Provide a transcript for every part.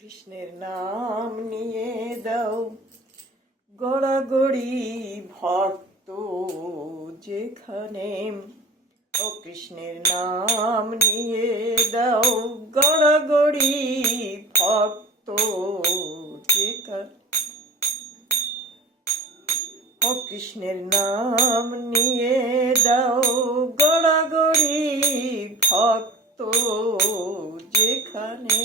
কৃষ্ণের নাম নিয়ে দাও গড়াগড়ি ভক্ত যেখানে। ও কৃষ্ণের নাম নিয়ে দাও গড়াগড়ি ভক্ত যেখানে। ও কৃষ্ণের নাম নিয়ে দাও গড়াগড়ি ভক্ত যেখানে।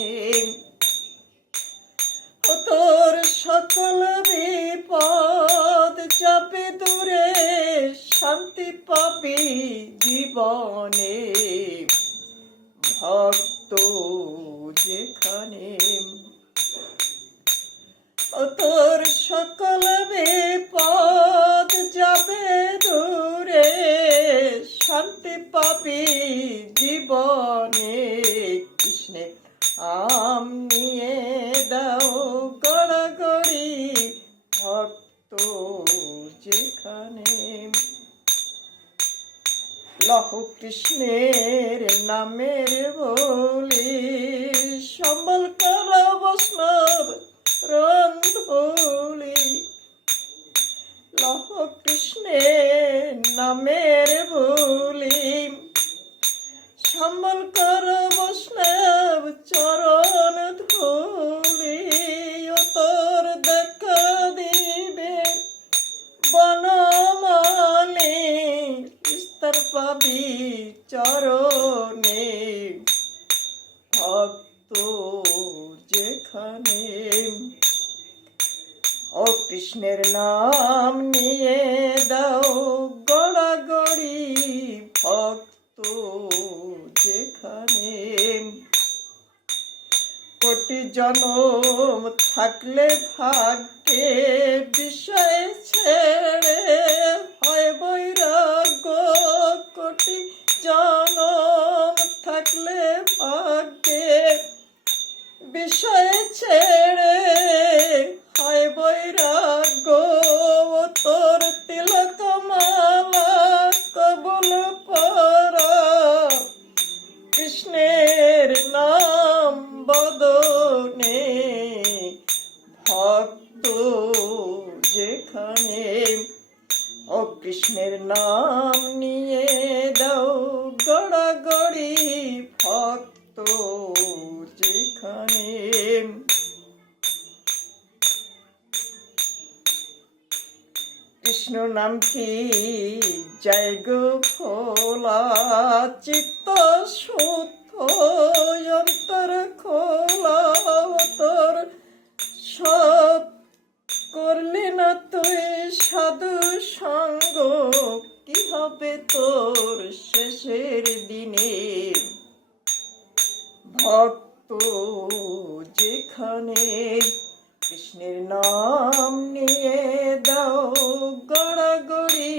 তোর সকল বিপদ যাবে দূরে, শান্তি পাবি জীবনে ভক্ত যেখানে। তোর সকল বিপদ যাবে দূরে, শান্তি পাবি জীবনে। কৃষ্ণের নাম নিয়ে দাও গড়াগড়ি ভক্ত যেখানে। লহ কৃষ্ণের নামের বলি, সম্বল কর বৈষ্ণব রন্ধুলি। লহ কৃষ্ণের নামের বলি, সম্বল কর বৈষ্ণব চরণ ধুলি। ও তোর দেখা দিবে বনমালী, বিস্তার পাবি চরণে ভক্ত যেখানে। ও কৃষ্ণের নাম নিয়ে দাও গড়াগড়ি ভক্ত যেখানে। কোটি জনম থাকলে ভাগ্যে বিষয় ছেড়ে হয় বৈরাগ্য। কোটি জনম থাকলে ভাগ্যে বিষয় ছেড়ে হয় বৈরাগ্য। তোর তিলক মালা কবুল পরা, কৃষ্ণের নাম বদনে ভক্ত যেখানে। ও কৃষ্ণের নাম নিয়ে দাও গড়াগড়ি ভক্ত যেখানে। কৃষ্ণ নাম কি জয় গো খোলা, চিত্ত শুদ্ধ অন্তর খোলা। তোর সব করলি না তুই সাধু সঙ্গ, কি হবে তোর শেষের দিনে ভক্ত যেখানে। কৃষ্ণের নাম নিয়ে দাও গড়াগড়ি